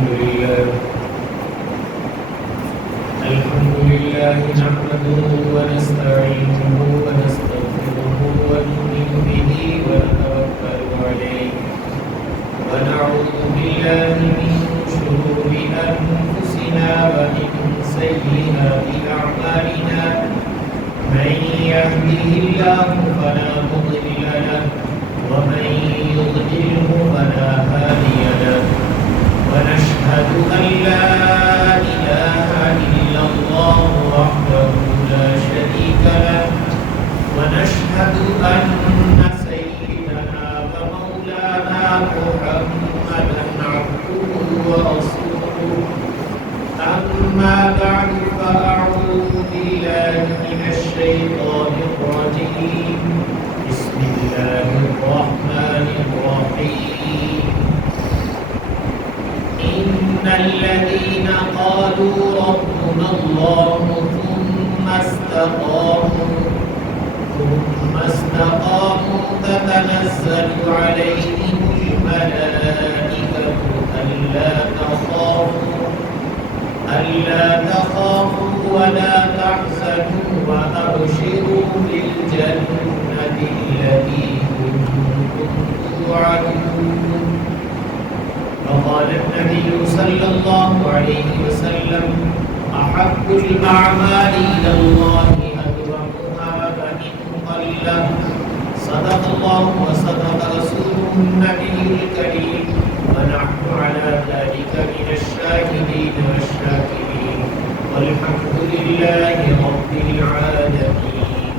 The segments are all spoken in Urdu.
الحمد لله نحمده ونستعينه ونستغفره ونؤمن به ونتوكل عليه ونعوذ بالله من شرور أنفسنا ومن سيئات أعمالنا من يهده الله فلا مضل له ومن يضلله فلا هادي له ونشهد أن لا إله إلا الله وحده لا شريك له ونشهد أن سيدنا ومولانا محمدا عبده ورسوله أما بعد فأعوذ بالله من الشيطان الرجيم بسم الله الرحمن الرحيم إن الذين قالوا ربنا الله ثم استقاموا تتنزل عليهم الملائكة ألا تخافوا ولا تحزنوا وأبشروا بالجنة التي كنتم توعدون. وقال النبي صلى الله عليه وسلم أحب الأعمال إلى الله أدومها فإن قل. صدق الله وصدق رسوله النبي الكريم ونحن على ذلك من الشاهدين والشاكرين والحمد لله رب العالمين.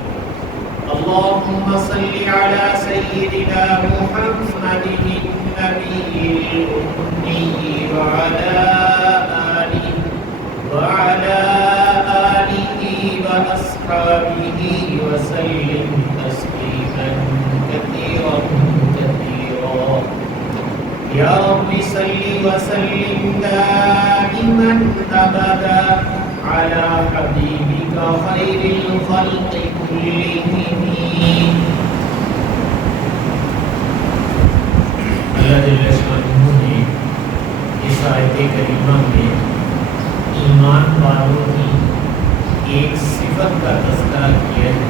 اللهم صل على سيدنا محمد النبي الأمي وعلى آله وأصحابه وسلم تسليما كثيرا كثيرا. يا رب صل وسلم دائما أبدا على حبيبك خير الخلق كلهم. اللہ جل شانہ نے اس آیت کریمہ میں ایمان والوں کی ایک صفت کا تذکرہ کیا ہے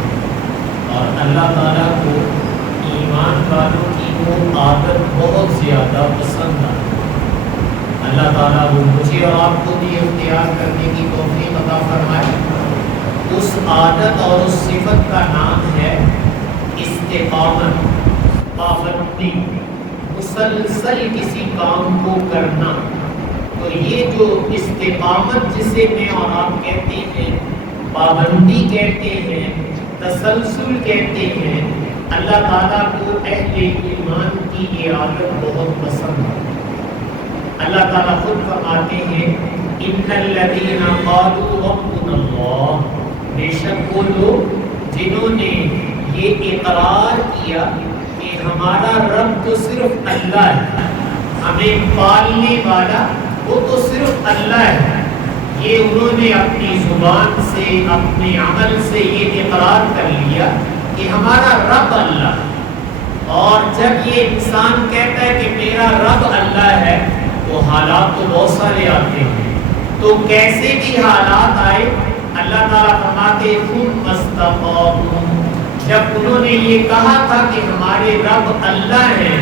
اور اللہ تعالیٰ کو ایمان والوں کی وہ عادت بہت زیادہ پسند ہے. اللہ تعالیٰ وہ مجھے اور آپ کو بھی اختیار کرنے کی توفیق عطا فرمائے. اس عادت اور اس صفت کا نام ہے استقامت، پابندی، مسلسل کسی کام کو کرنا. تو یہ جو استقامت جسے میں اور آپ کہتے ہیں، پابندی کہتے ہیں، تسلسل کہتے ہیں، اللہ تعالیٰ کو اہل ایمان کی یہ عادت بہت پسند ہے. اللہ تعالیٰ خود فرماتے ہیں ان الذین قالوا ربنا اللہ، بے شک وہ لوگ جنہوں نے یہ اقرار کیا کہ ہمارا رب تو صرف اللہ ہے، ہمیں پالنے والا وہ تو صرف اللہ ہے. یہ انہوں نے اپنی زبان سے اپنے عمل سے یہ اقرار کر لیا کہ ہمارا رب اللہ. اور جب یہ انسان کہتا ہے کہ میرا رب اللہ ہے تو حالات تو بہت سارے آتے ہیں. تو کیسے بھی حالات آئے اللہ تعالیٰ فرماتے ثم استقاموا، جب انہوں نے یہ کہا تھا کہ ہمارے رب اللہ ہیں،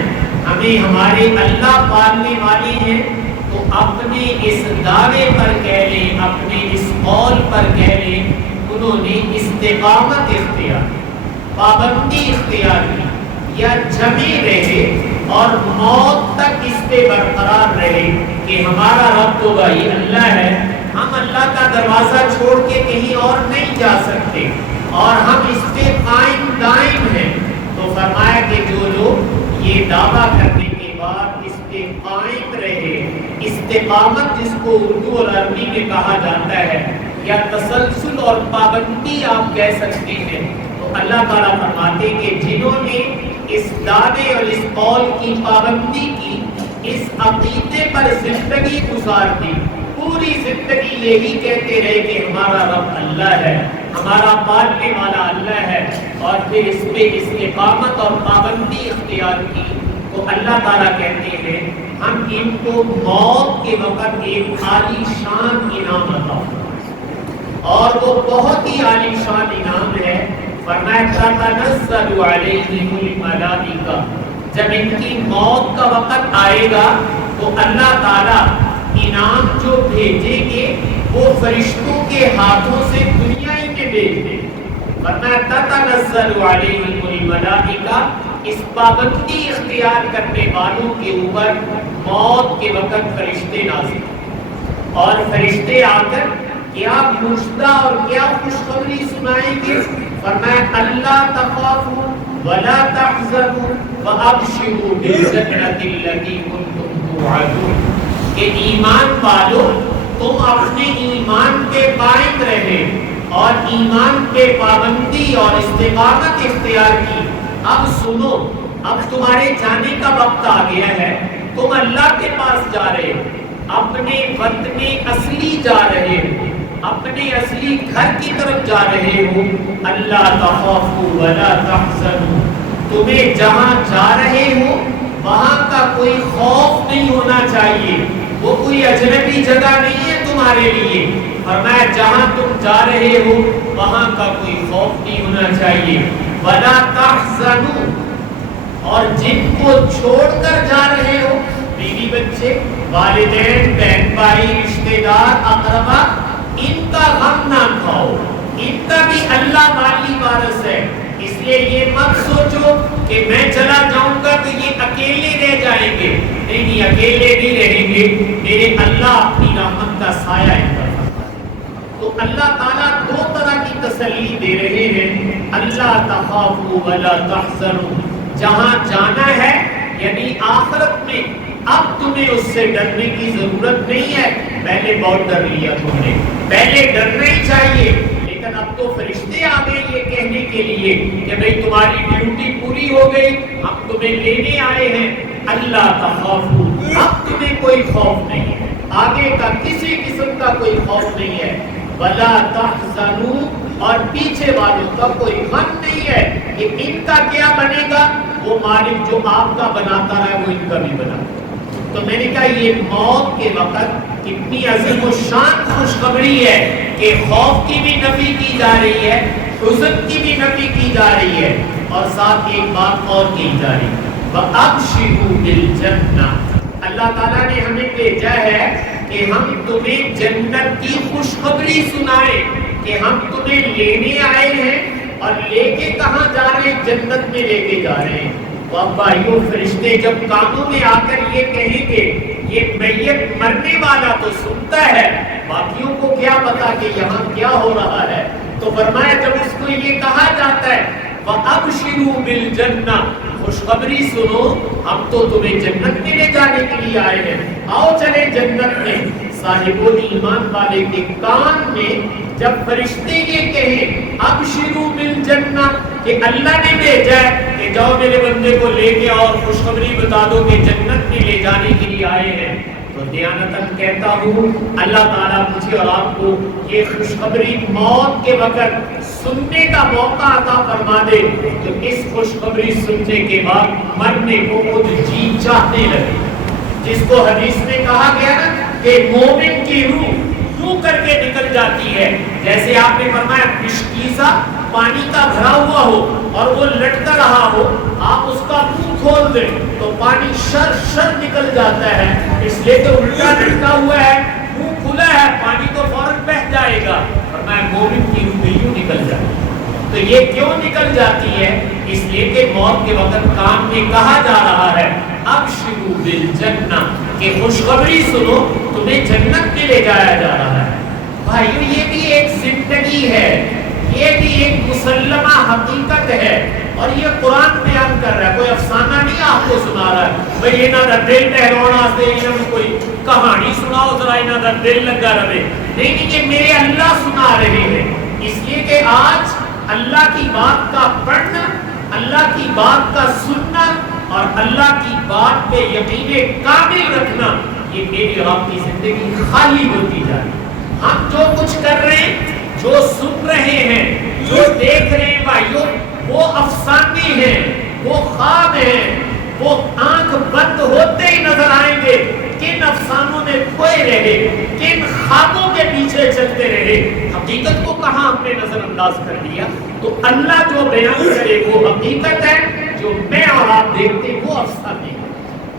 ہمیں ہمارے اللہ پالنے والے ہیں، تو اپنے اس دعوے پر کہہ لیں، اپنے اس قول پر کہہ لیں انہوں نے استقامت اختیار، پابندی اختیار کی، یا جمے رہے اور موت تک اس پہ برقرار رہے کہ ہمارا رب تو بھائی اللہ ہے، ہم اللہ کا دروازہ چھوڑ کے کہیں اور نہیں جا سکتے اور ہم اس پہ قائم دائم ہیں. تو فرمایا کہ جو لوگ یہ دعویٰ کرنے کے بعد اس پہ قائم رہے، استقامت جس کو اردو اور عربی میں کہا جاتا ہے یا تسلسل اور پابندی آپ کہہ سکتے ہیں، تو اللہ تعالیٰ فرماتے کہ جنہوں نے اس دعوے اور اس قول کی پابندی کی، اس عقیدے پر زندگی گزار دی، پوری زندگی یہی کہتے رہے کہ ہمارا رب اللہ ہے، ہمارا پالنے والا اللہ ہے، اور پھر اس پہ استقامت اور پابندی اختیار کی، تو اللہ تعالیٰ کہتے ہیں ہم ان کو موت کے وقت ایک عالی شان انعام عطا فرمائیں، اور وہ بہت ہی عالی شان انعام ہے۔ فرمایا تتنزل علیہم الملائکہ، جب ان کی موت کا وقت آئے گا تو اللہ تعالیٰ انعام جو بھیجیں گے وہ فرشتوں کے ہاتھوں سے دنیا ہی میں بھیج دیں۔ فرمایا تتنزل علیہم الملائکہ، اس پابندی اختیار کرنے والوں کے اوپر موت کے وقت فرشتے نازل، اور فرشتے آ کر کیا مژدہ اور کیا خوشخبری سنائیں گے؟ فرمایا اللہ تخافوا ولا تحزنوا وابشروا بالجنۃ التي كنتم توعدون، کہ ایمان والو تم اپنے ایمان پہ قائم رہے اور ایمان پہ پابندی اور استقامت اختیار کی۔ اب سنو، اب تمہارے جانے کا وقت آ گیا ہے، تم اللہ کے پاس جا رہے ہو، اپنے وطن اصلی جا رہے ہو، اپنے اصلی گھر کی طرف جا رہے ہو۔ اللہ تخافوا ولا تحزنوا، تمہیں جہاں جا رہے ہو وہاں کا کوئی خوف نہیں ہونا چاہیے، وہ کوئی اجنبی جگہ نہیں ہے تمہارے لیے۔ فرمایا جہاں تم جا رہے ہو وہاں کا کوئی خوف نہیں ہونا چاہیے۔ ولا تحزنوا، اور جن کو چھوڑ کر جا رہے ہو، بیوی بچے، والدین، بہن بھائی، رشتہ دار، اقربا، ان کا غم نہ کھاؤ، ان کا بھی اللہ والی وارث ہے۔ اس لیے یہ مت سوچو کہ میں چلا جاؤں گا تو یہ اکیلے رہ جائیں گے، نہیں، اکیلے نہیں رہیں گے، میرے اللہ اپنی رحمت کا سایہ ان پر فرمائے۔ تو اللہ تعالیٰ دو طرح کی تسلی دے رہے ہیں، اللہ تخافوا ولا تحزنوا، جہاں جانا ہے یعنی آخرت میں اب تمہیں اس سے ڈرنے کی ضرورت نہیں ہے، پہلے بہت ڈر لیا تم نے، پہلے ڈرنا ہی چاہیے، لیکن اب تو فرشتے آ گئے یہ کہنے کے لیے کہ بھئی تمہاری ڈیوٹی پوری ہو گئی، ہم تمہیں لینے آئے ہیں۔ اللہ تخافوا، اب تمہیں کوئی خوف نہیں ہے، آگے کا کسی قسم کا کوئی خوف نہیں ہے۔ ولا تحزنوا، اور پیچھے والوں کا کوئی غم نہیں ہے کہ ان کا کیا بنے گا، وہ مالک جو آپ کا بناتا رہا وہ ان کا بھی بناتا۔ تو میں نے کہا یہ موت کے وقت اتنی عظیم و شان خوشخبری ہے کہ خوف کی بھی نفی کی جا رہی ہے، حزن کی بھی نفی کی جا رہی ہے، اور ساتھ ایک بات اور کی جا رہی ہے، وَأَبْشِرُوا بِالْجَنَّةِ، اللہ تعالیٰ نے ہمیں بھیجا ہے کہ ہم تمہیں جنت کی خوشخبری سنائیں، کہ ہم تمہیں لینے آئے ہیں، اور لے کے کہاں جا رہے ہیں؟ جنت میں لے کے جا رہے ہیں۔ تو اب بھائیوں، فرشتے جب کانوں میں آ کر یہ کہیں گے، یہ میت مرنے والا تو سنتا ہے، باقیوں کو کیا پتا کہ یہاں کیا ہو رہا ہے، تو فرمایا جب اس کو یہ کہا جاتا ہے وَأَبْشِرُوا بِالْجَنَّةِ، خوشخبری سنو، ہم تو تمہیں جنت میں لے جانے کے لیے آئے ہیں، آؤ چلے جنت میں۔ صاحب ایمان والے کے کان میں جب فرشتے یہ کہیں ابشروا بالجنہ، کہ اللہ نے بھیجا ہے کہ جاؤ میرے بندے کو لے کے اور خوشخبری بتا دو کہ جنت میں لے جانے کے لیے آئے ہیں، تو دیانتاً کہتا ہوں اللہ تعالیٰ مجھے اور آپ کو یہ خوشخبری موت کے وقت سننے کا موقع عطا فرما دے، تو اس خوشخبری سننے کے بعد مرنے کو خود جی چاہنے لگے، جس کو حدیث میں کہا گیا نا کہ مومن کی روح یوں کر کے نکل جاتی ہے، جیسے آپ نے فرمایا مشکیزہ پانی کا بھرا ہوا ہو اور وہ لٹکا رہا ہو، آپ اس کا منہ کھول دیں تو پانی شر شر نکل جاتا ہے، اس لیے کہ الٹا لٹکا ہوا ہے، منہ کھلا ہے، پانی تو فوراً بہہ جائے گا، فرمایا مومن کی روح یوں نکل جاتی ہے۔ تو یہ کیوں نکل جاتی ہے؟ اس لیے کہ موت کے وقت کان میں کہا جا رہا ہے ابشروا بالجنہ، کہ خوشخبری سنو، تمہیں جنت میں لے جایا جا رہا ہے۔ بھائیو، یہ بھی ایک زندگی ہے، یہ بھی ایک مسلمہ حقیقت ہے، اور یہ قرآن بیان کر رہا ہے، کوئی افسانہ نہیں آپ کو سنا رہا ہے بھئی انہاں دا دل ٹہرانا سے انہاں کوئی کہانی سناؤ ذرا انہاں دا دل لگا رہے، نہیں، یہ میرے اللہ سنا رہے ہیں، اس لیے کہ آج اللہ کی بات کا پڑھنا، اللہ کی بات کا سننا اور اللہ کی بات پہ یقین کامل رکھنا، یہ میری اور آپ کی زندگی خالی ہوتی جا رہی ہے۔ ہم جو کچھ کر رہے ہیں، جو سن رہے ہیں، جو دیکھ رہے ہیں بھائیوں، وہ افسانے ہیں، وہ خواب ہیں، وہ آنکھ بند ہوتے ہی نظر آئیں گے، کن افسانوں میں کھوئے رہے، کن خوابوں کے پیچھے چلتے رہے، حقیقت کو کہاں ہم نے نظر انداز کر دیا۔ تو اللہ جو بیان کرے وہ حقیقت ہے، جو میں اور آپ دیکھتے وہ افسانے ہیں۔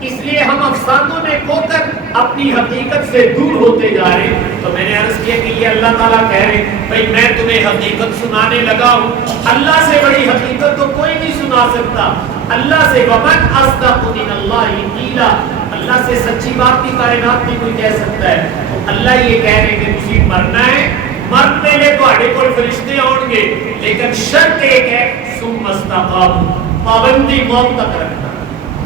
اس لیے ہم افسانوں میں کھو کر اپنی حقیقت سے دور ہوتے جا رہے ہیں۔ تو میں نے عرض کیا کہ یہ اللہ تعالیٰ کہہ رہے ہیں بھائی میں تمہیں حقیقت سنانے لگا ہوں، اللہ سے بڑی حقیقت تو کوئی نہیں سنا سکتا۔ اللہ سے ومن اصدق من اللہ قیلا، اللہ سے سچی بات بھی کائنات میں کوئی کہہ سکتا ہے۔ تو اللہ یہ کہہ رہے ہیں کہ تسی مرنا ہے، مرن پہلے تو آڑے کو فرشتے آؤں گے، لیکن شرط ایک ہے ثم استقاموا، پابندی موت تک رکھنا،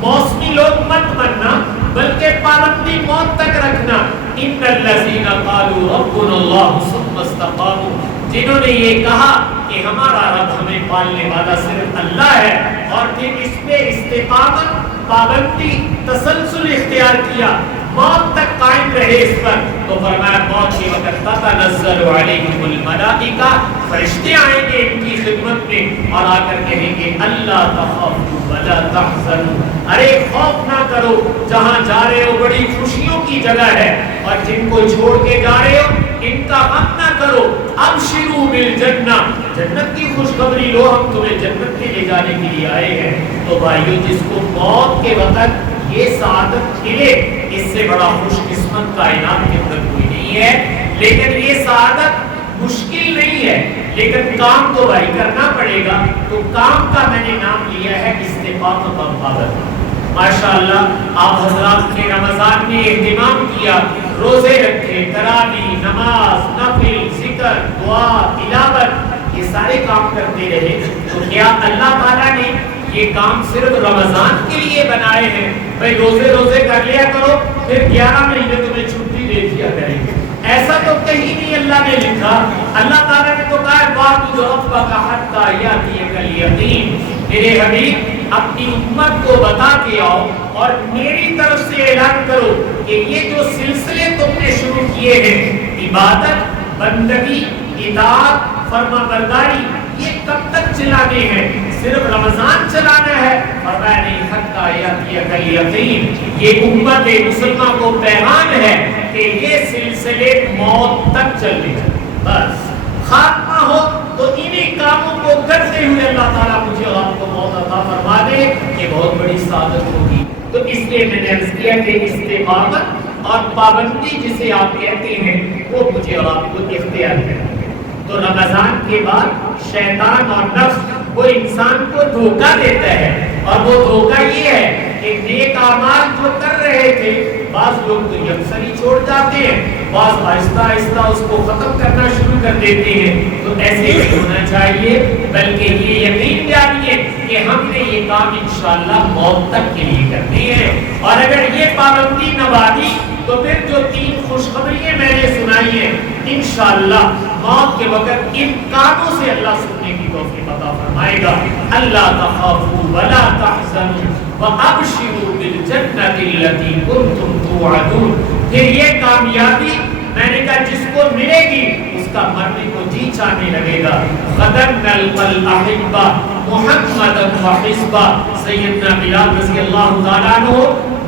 موسمی لوگ مت بننا بلکہ پابندی موت تک رکھنا۔ ان الذین قالوا ربنا اللہ ثم استقاموا، جنہوں نے یہ کہا کہ ہمارا رب ہمیں پالنے والا صرف اللہ ہے، اور پھر اس پہ استقامت، پابندی، تسلسل اختیار کیا، موت تک قائم رہے اس پر، تو فرمایا موت کے وقت تتنزل علیہم الملائکہ، فرشتے آئیں گے ان کی خدمت میں اور آ کر کہیں گے اللہ تخافوا ولا تحزنوا، ارے خوف نہ کرو، جہاں جا رہے ہو بڑی خوشیوں کی جگہ ہے، اور جن کو چھوڑ کے جا رہے ہو ان کا غم نہ کرو، ابشروا بالجنہ، جنت کی خوشخبری لو، ہم تمہیں جنت میں لے جانے کے لیے آئے ہیں۔ تو بھائیو جس کو موت کے وقت یہ سعادت ملے، اس سے بڑا خوش قسمت کائنات کے اندر کوئی نہیں ہے۔ لیکن یہ سعادت مشکل نہیں ہے، لیکن کام تو بھائی کرنا پڑے گا۔ تو کام کا میں نے نام لیا ہے استقامت اور پابندی۔ ماشاءاللہ آپ حضرات نے رمضان میں اہتمام کیا، روزے رکھے، تراویح، نماز، نفل، ذکر، دعا، تلاوت، یہ سارے کام کرتے رہے۔ تو کیا اللہ تعالیٰ نے یہ کام صرف رمضان کے لیے بنائے ہیں؟ بھائی روزے کر لیا کرو، پھر 11 مہینے تمہیں چھٹی دے دیا کریں گے، ایسا تو کہیں نہیں اللہ نے لکھا۔ اللہ تعالیٰ نے تو کہا ہے وَاعْبُدْ رَبَّكَ حَتَّى يَأْتِيَكَ الْيَقِينُ، میرے حبیب اپنی امت کو بتا کے آؤ اور میری طرف سے اعلان کرو کہ یہ جو سلسلے تم نے شروع کیے ہیں، عبادت، بندگی، اطاعت، فرما برداری، یہ کب تک چلانے ہیں؟ صرف رمضان چلانا ہے؟ فرمایا نہیں، حتیٰ یأتیک الیقین، یہ امت مسلمہ کو پیغام ہے کہ یہ سلسلے موت تک چلنے ہیں، بس خاتمہ ہو تو انہی کاموں کو کرتے ہوئے اللہ تعالیٰ مجھے اور آپ کو موت عطا فرما دے، یہ بہت بڑی سعادت ہوگی۔ تو اس لیے میں نے عرض کیا کہ استقامت اور پابندی جسے آپ کہتے ہیں وہ مجھے اور آپ کو اختیار کرنا ہے۔ تو رمضان کے بعد شیطان اور نفس وہ انسان کو دھوکہ دیتا ہے، اور وہ دھوکہ یہ ہے کہ نیک اعمال جو کر رہے تھے بعض لوگ تو یکسر ہی چھوڑ جاتے ہیں، بعض آہستہ آہستہ اس کو ختم کرنا شروع کر دیتے ہیں۔ تو ایسے نہیں ہونا چاہیے، بلکہ یہ یقین جانیے کہ ہم نے یہ کام انشاءاللہ موت تک کے لیے کرنے ہیں، اور اگر یہ پابندی نبھائی تو پھر جو 3 خوشخبریاں میں نے سنائی ہیں انشاءاللہ موت کے وقت ان کاموں سے اللہ سننے کی توفیق عطا فرمائے گا۔ اللہ تخافوا ولا تحزنوا وابشروا بالجنۃ التي كنتم توعدون۔ پھر یہ کامیابی میں نے کہا جس کو ملے گی اس کا مرنے کو جی چاہنے لگے گا۔ غداً نلقى الأحبة محمدا وحزبا، سیدنا بلال رضی اللہ تعالیٰ عنہ،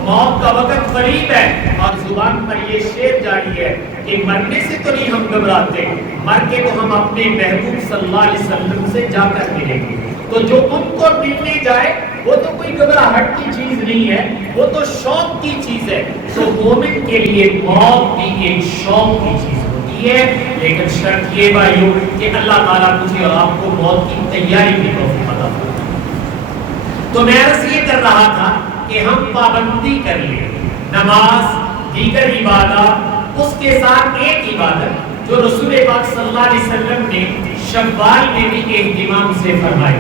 موت کا وقت قریب ہے اور زبان پر یہ شعر جاری ہے کہ مرنے سے تو نہیں ہم گھبراتے، مر کے تو ہم اپنے محبوب صلی اللہ علیہ وسلم سے جا کر ملیں گے۔ تو جو ان کو ملنے جائے وہ تو کوئی گھبراہٹ کی چیز نہیں ہے، وہ تو شوق کی چیز ہے۔ تو مومن کے لیے موت بھی ایک شوق کی چیز ہوتی ہے، لیکن شرط یہ بھائیو کہ اللہ تعالیٰ مجھے اور آپ کو موت کی تیاری کی توفیق عطا فرمائے۔ تو میں عرض یہ کر رہا تھا کہ ہم پابندی کر لیں، نماز، دیگر عبادات، اس کے ساتھ ایک عبادت جو رسول پاک صلی اللہ علیہ وسلم نے شوال میں بھی اہتمام سے فرمائی۔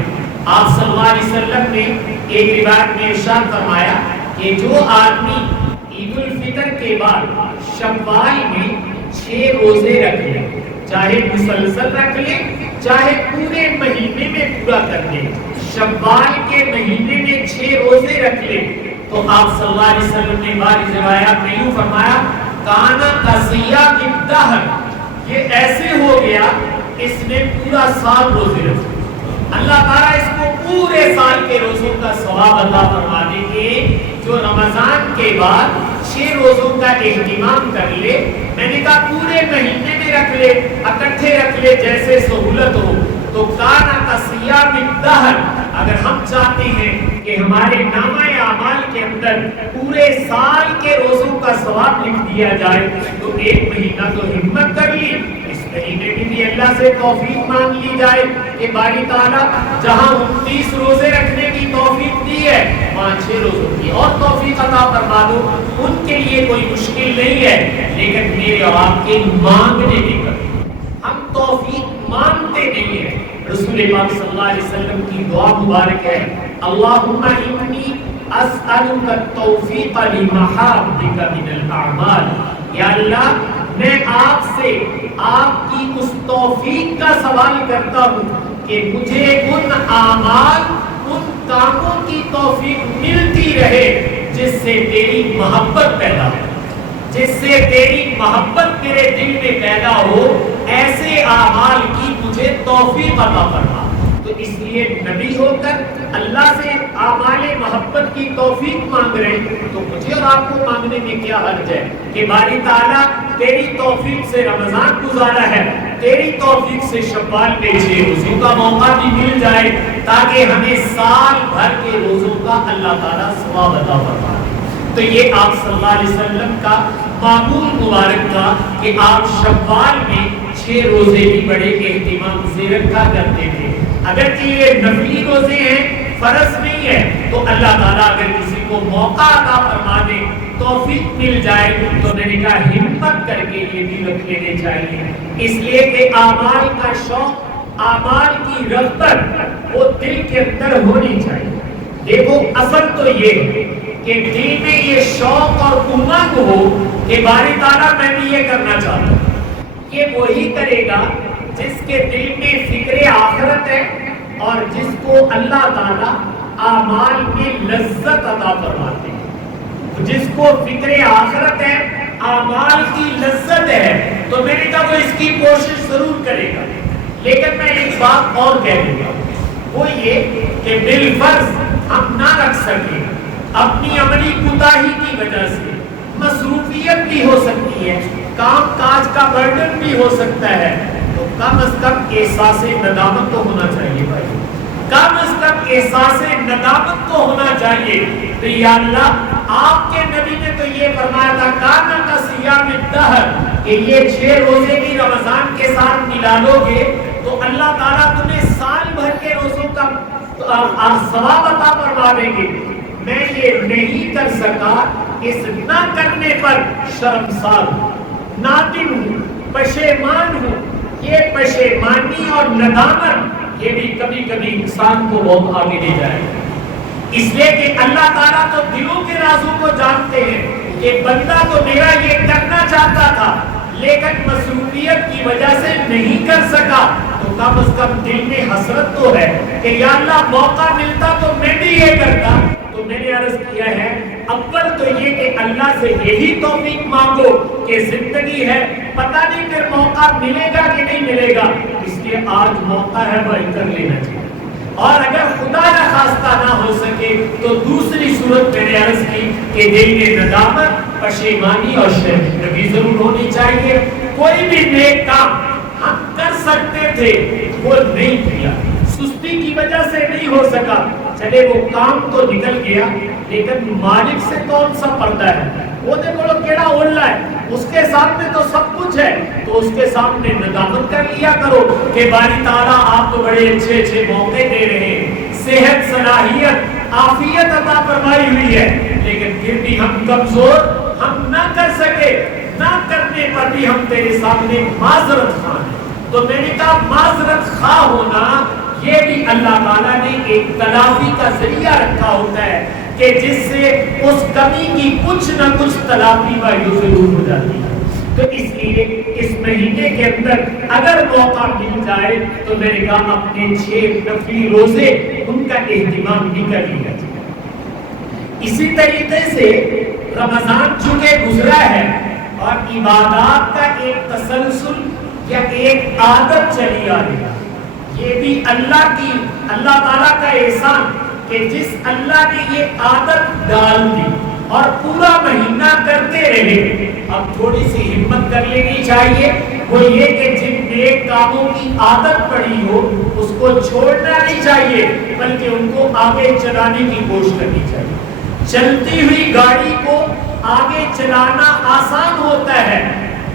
آپ صلی اللہ علیہ وسلم نے ایک روایت میں ارشاد فرمایا کہ جو آدمی عید الفطر کے بعد شوال میں 6 روزے رکھ لے، چاہے مسلسل رکھ لے چاہے پورے مہینے میں پورا کر لے، شوال کے مہینے میں 6 روزے رکھ لے، تو آپ صلی اللہ علیہ وسلم نے بعض روایات میں یوں فرمایا کانا کصیام الدہر، یہ ایسے ہو گیا اس نے پورا سال روزے رکھے۔ اللہ تعالیٰ اس کو پورے سال کے روزوں کا ثواب عطا فرما دیں گے جو رمضان کے بعد 6 روزوں کا اہتمام کر لے. میں نے کہا پورے مہینے میں رکھ لے, اکٹھے رکھ لے, جیسے سہولت ہو. تو کانا کصیام الدہر, اگر ہم چاہتے ہیں کہ ہمارے نامہ اعمال کے اندر پورے سال کے روزوں کا ثواب لکھ دیا جائے تو 1 مہینہ تو ہمت کر لی, اس مہینے میں بھی اللہ سے توفیق مانگ لی جائے کہ باری تعالیٰ جہاں 29 روزے رکھنے کی توفیق دی ہے وہاں 6 روزوں کی اور توفیق عطا فرما دو. ان کے لیے کوئی مشکل نہیں ہے, لیکن میرے اور آپ کے مانگنے کی کمی, ہم توفیق مانگتے نہیں ہیں. رسول پاک صلی اللہ علیہ وسلم کی دعا مبارک ہے, اللہم انی اسألک التوفیق لمحابک من الاعمال. یا اللہ میں آپ سے آپ کی اس توفیق کا سوال کرتا ہوں کہ مجھے ان اعمال, ان کاموں کی توفیق ملتی رہے جس سے تیری محبت پیدا ہو, جس سے تیری محبت میرے دل میں پیدا ہو. ایسے اعمال کی مجھے توفیق عطا فرما. تو اس لیے نبی ہو کر اللہ سے اعمال محبت کی توفیق مانگ رہے ہیں تو مجھے اور آپ کو مانگنے میں کیا حرج ہے کہ باری تعالیٰ تیری توفیق سے رمضان گزارا ہے, تیری توفیق سے شوال میں 6 روزوں کا موقع بھی مل جائے تاکہ ہمیں سال بھر کے روزوں کا اللہ تعالیٰ ثواب عطا فرمائے. تو یہ آپ صلی اللہ علیہ وسلم کا معمول مبارک تھا کہ آپ شوال میں 6 روزے بھی بڑے اہتمام سے رکھا کرتے تھے. اگرچہ یہ نفلی روزے ہیں, فرض نہیں ہے, تو اللہ تعالیٰ اگر کسی کو موقع عطا فرما دے, توفیق مل جائے, تو میں نے کہا ہمت کر کے یہ بھی رکھ لینے چاہیے. اس لیے کہ اعمال کا شوق, اعمال کی رغبت وہ دل کے اندر ہونی چاہیے. دیکھو اصل تو یہ ہے کہ دل میں یہ شوق اور امنگ ہو کہ باری تعالیٰ میں بھی یہ کرنا چاہتا ہوں. یہ وہی کرے گا جس کے دل میں فکر آخرت ہے اور جس کو اللہ تعالیٰ اعمال میں لذت عطا فرماتے ہیں. جس کو فکر آخرت ہے, اعمال کی لذت ہے, تو میں نے کہا وہ اس کی کوشش ضرور کرے گا. لیکن میں ایک بات اور کہہ دوں گا, وہ یہ کہ بالفرض ہم نہ رکھ سکیں, اپنی عملی کوتاہی کی وجہ سے مصروفیت بھی ہو سکتی ہے, کام کاج کا برڈن بھی ہو سکتا ہے, تو کم از کم احساس ندامت تو ہونا چاہیے بھائی, کم از کم احساس ندامت تو ہونا چاہیے. تو یا اللہ آپ کے نبی نے تو یہ فرمایا تھا کانا کا صیام الدہر, کہ یہ 6 روزے بھی رمضان کے ساتھ ملا لو گے تو اللہ تعالیٰ تمہیں سال بھر کے روزوں کا ثواب عطا فرما دیں گے. میں یہ نہیں کر سکا, اس نہ کرنے پر شرمسار ہوں, نادم ہوں, پشیمان ہوں. یہ پشیمانی اور ندامت یہ بھی کبھی کبھی انسان کو بہت آگے لے جائے, اس لیے کہ اللہ تعالیٰ تو دلوں کے رازوں کو جانتے ہیں کہ بندہ تو میرا یہ کرنا چاہتا تھا لیکن مصروفیت کی وجہ سے نہیں کر سکا. تو کم از کم دل میں حسرت تو ہے کہ یا اللہ موقع ملتا تو میں بھی یہ کرتا. تو میں نے عرض کیا ہے اول تو یہ کہ اللہ سے یہی توفیق مانگو کہ زندگی ہے, پتہ نہیں پھر موقع ملے گا کہ نہیں ملے گا, اس لیے آج موقع ہے وہ کر لینا چاہیے. اور اگر خدا نہ خواستہ نہ ہو سکے تو دوسری صورت میں نے عرض کی کہ دل میں ندامت, پشیمانی اور شرمندگی ضرور ہونی چاہیے. کوئی بھی نیک کام ہم کر سکتے تھے وہ نہیں کیا, سستی کی وجہ سے نہیں ہو سکا, چلے وہ کام تو نکل گیا لیکن مالک سے کون سا پردہ ہے, وہ دیکھو کیڑا اولا ہے, اس کے سامنے تو سب کچھ ہے, تو اس کے سامنے ندامت کر لیا کرو کہ باری تعالیٰ آپ تو بڑے اچھے اچھے موقع دے رہے ہیں, صحت, صلاحیت, عافیت عطا فرمائی ہوئی ہے, لیکن پھر بھی ہم کمزور, ہم نہ کر سکے, نہ کرنے پر بھی ہم تیرے سامنے معذرت خواہ ہیں. تو میں نے کہا معذرت خواہ ہونا یہ بھی اللہ تعالیٰ نے ایک تلافی کا ذریعہ رکھا ہوتا ہے کہ جس سے اس کمی کی کچھ نہ کچھ تلافی وایو ضرور ہو جاتی ہے. تو اس لیے اس مہینے کے اندر اگر موقع مل جائے تو میں نے کہا اپنے 6 نفلی روزے ان کا اہتمام بھی کر لیا جائے. اسی طریقے سے رمضان چونکہ گزرا ہے اور عبادات کا ایک تسلسل یا ایک عادت چلی آ رہی ہے, یہ بھی اللہ کی اللہ تعالیٰ کا احسان کہ جس اللہ نے یہ عادت ڈال دی اور پورا مہینہ کرتے رہے، اب تھوڑی سی ہمت کر لینی چاہیے، وہ یہ کہ جن نیک کاموں کی عادت پڑی ہو اس کو چھوڑنا نہیں چاہیے، بلکہ ان کو آگے چلانے کی کوشش کرنی چاہیے۔ چلتی ہوئی گاڑی کو آگے چلانا آسان ہوتا ہے،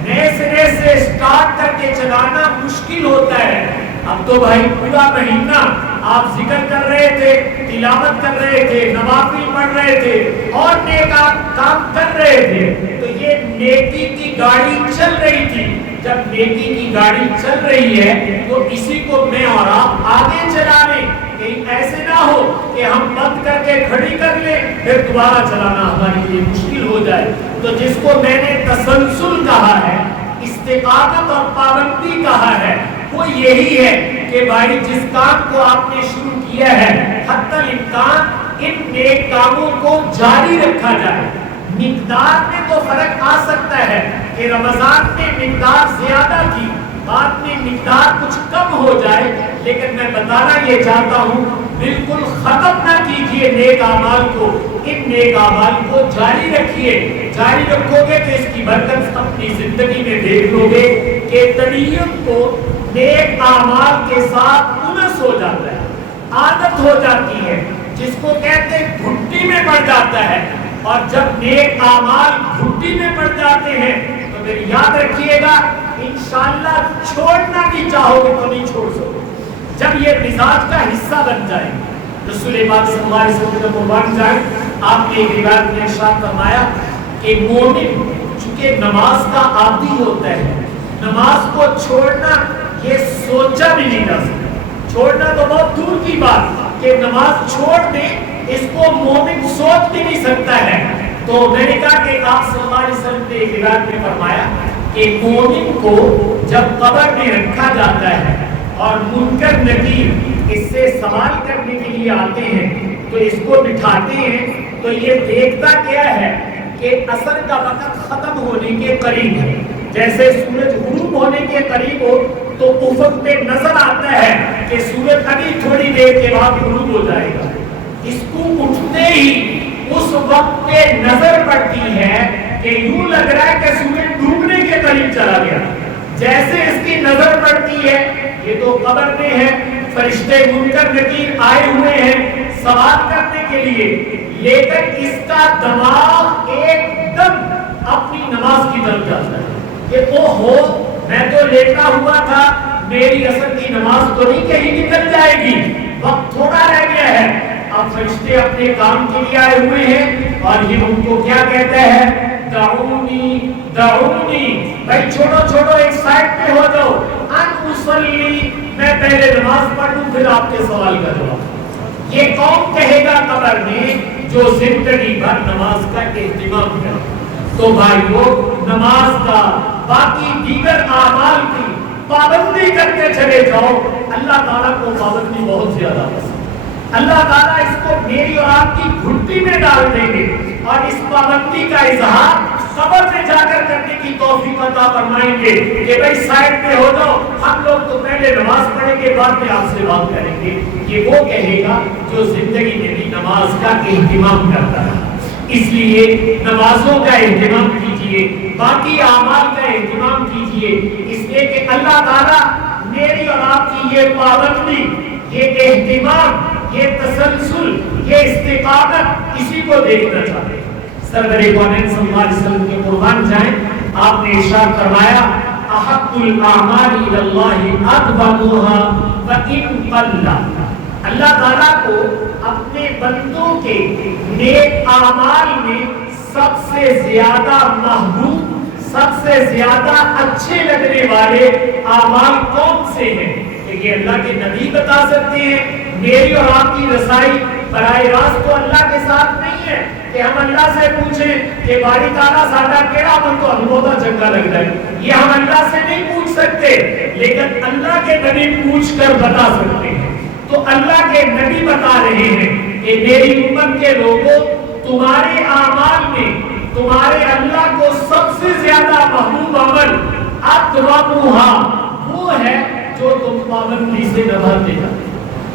نئے سرے سے سٹارٹ کر کے چلانا مشکل ہوتا ہے۔ اب تو بھائی پورا مہینہ آپ ذکر کر رہے تھے، تلاوت کر رہے تھے، نوافل پڑھ رہے تھے اور نیک کام کر رہے تھے، تو یہ نیکی کی گاڑی چل رہی تھی۔ جب نیکی کی گاڑی چل رہی ہے تو اسی کو میں اور آپ آگے چلا لیں، کہیں ایسے نہ ہو کہ ہم بند کر کے کھڑی کر لیں پھر دوبارہ چلانا ہمارے لیے مشکل ہو جائے۔ تو جس کو میں نے تسلسل کہا ہے، استقامت اور پابندی کہا ہے، وہ یہی ہے کہ بھائی جس کام کو آپ نے شروع کیا ہے حتی الامکان ان نیک کاموں کو جاری رکھا جائے۔ مقدار میں تو فرق آ سکتا ہے کہ رمضان میں مقدار زیادہ تھی، بعد میں مقدار کچھ کم ہو جائے، لیکن میں بتانا یہ چاہتا ہوں بالکل ختم نہ کیجئے نیک اعمال کو، ان نیک اعمال کو جاری رکھیے۔ جاری رکھو گے تو اس کی برکت اپنی زندگی میں دیکھ لو گے کہ طبیعت کو نیک اعمال کے ساتھ انس ہو جاتا ہے، عادت ہو جاتی ہے، جس کو کہتے ہیں گھٹی میں پڑ جاتا ہے۔ اور جب نیک اعمال گھٹی میں پڑ جاتے ہیں تو پھر یاد رکھیے گا انشاءاللہ چھوڑنا بھی چاہو گے تو نہیں چھوڑ سکو۔ جب یہ مزاج کا حصہ بن جائے، رسول پاک صلی اللہ علیہ وسلم کو قربان جائے، آپ نے ایک روایت میں ارشاد فرمایا کہ مومن چونکہ نماز کا عادی ہوتا ہے، نماز کو چھوڑنا یہ سوچا بھی نہیں جا سکتا، چھوڑنا تو بہت دور کی بات کہ نماز چھوڑ دیں، اس کو مومن سوچ بھی نہیں سکتا ہے۔ تو میں نے کہا کہ آپ صلی اللہ علیہ وسلم نے ایک روایت میں فرمایا کہ مومن کو جب قبر میں رکھا جاتا ہے اور منکر نکیر اس سے سوال کرنے کے لیے آتے ہیں تو اس کو بٹھاتے ہیں، تو یہ دیکھتا کیا ہے کہ عصر کا وقت ختم ہونے کے قریب ہے، جیسے سورج غروب ہونے کے قریب ہو تو افق پہ نظر آتا ہے کہ سورج ابھی تھوڑی دیر کے بعد غروب ہو جائے گا۔ اس کو اٹھتے ہی اس وقت پہ نظر پڑتی ہے کہ یوں لگ رہا ہے کہ سورج ڈوبنے کے قریب چلا گیا۔ جیسے اس کی نظر پڑتی ہے، یہ تو قبر میں ہے، فرشتے منکر نکیر آئے ہوئے ہیں سوال کرنے کے لیے، لیکن اس کا دماغ ایک دم اپنی نماز کی طرف جاتا ہے کہ او ہو میں تو لیٹا ہوا تھا، میری عصر کی نماز تو نہیں کہیں نکل جائے گی، وقت تھوڑا رہ گیا ہے۔ اب فرشتے اپنے کام کے لیے آئے ہوئے ہیں اور یہ ان کو کیا کہتا ہے، دعونی دعونی، بھائی چھوڑو چھوڑو ایک سائڈ پہ ہو جاؤ، ان اصلی، میں پہلے نماز پڑھ لوں پھر آپ کے سوال کا جواب۔ یہ کون کہے گا قبر میں جو زندگی بھر نماز کا اہتمام کرے؟ تو بھائیو نماز کا باقی دیگر اعمال کی پابندی کرتے چلے جاؤ، اللہ تعالیٰ کو پابندی بہت زیادہ پسند، اللہ تعالیٰ اس کو میری اور آپ کی گھٹی میں ڈال دیں گے اور اس پابندی کا اظہار قبر میں جا کر کرنے کی توفیق عطا فرمائیں گے کہ بھائی سائڈ پہ ہو جاؤ، ہم لوگ تو پہلے نماز پڑھیں گے بعد میں آپ سے بات کریں گے۔ یہ وہ کہے گا جو زندگی میں بھی نماز کا اہتمام کرتا رہا۔ اس لیے نمازوں کا اہتمام کیجئے، باقی اعمال کا اہتمام کیجئے، اس لیے کہ اللہ تعالیٰ میری اور آپ کی یہ پابندی، یہ اہتمام، یہ تسلسل، یہ استقامت اسی کو دیکھنا چاہتے ہیں۔ سرور کونین صلی اللہ علیہ وسلم کے قربان جائیں، آپ نے ارشاد فرمایا احب الاعمال الی اللہ ادومها وان قل۔ اللہ تعالیٰ کو اپنے بندوں کے نیک اعمال میں سب سے زیادہ محبوب، سب سے زیادہ اچھے لگنے والے اعمال کون سے ہیں؟ کہ یہ اللہ کے نبی بتا سکتے ہیں۔ میری اور آپ کی رسائی براہ راست تو اللہ کے ساتھ نہیں ہے کہ ہم اللہ سے پوچھیں کہ باری تعالیٰ ساڈا کیڑا من تو بہت چنگا لگ رہا ہے، یہ ہم اللہ سے نہیں پوچھ سکتے، لیکن اللہ کے نبی پوچھ کر بتا سکتے ہیں۔ تو اللہ کے نبی بتا رہے ہیں کہ میری امت کے لوگوں، تمہارے اعمال میں تمہارے اللہ کو سب سے زیادہ محبوب عمل ادومها وہ ہے جو تم پابندی سے نبھاتے جاتے۔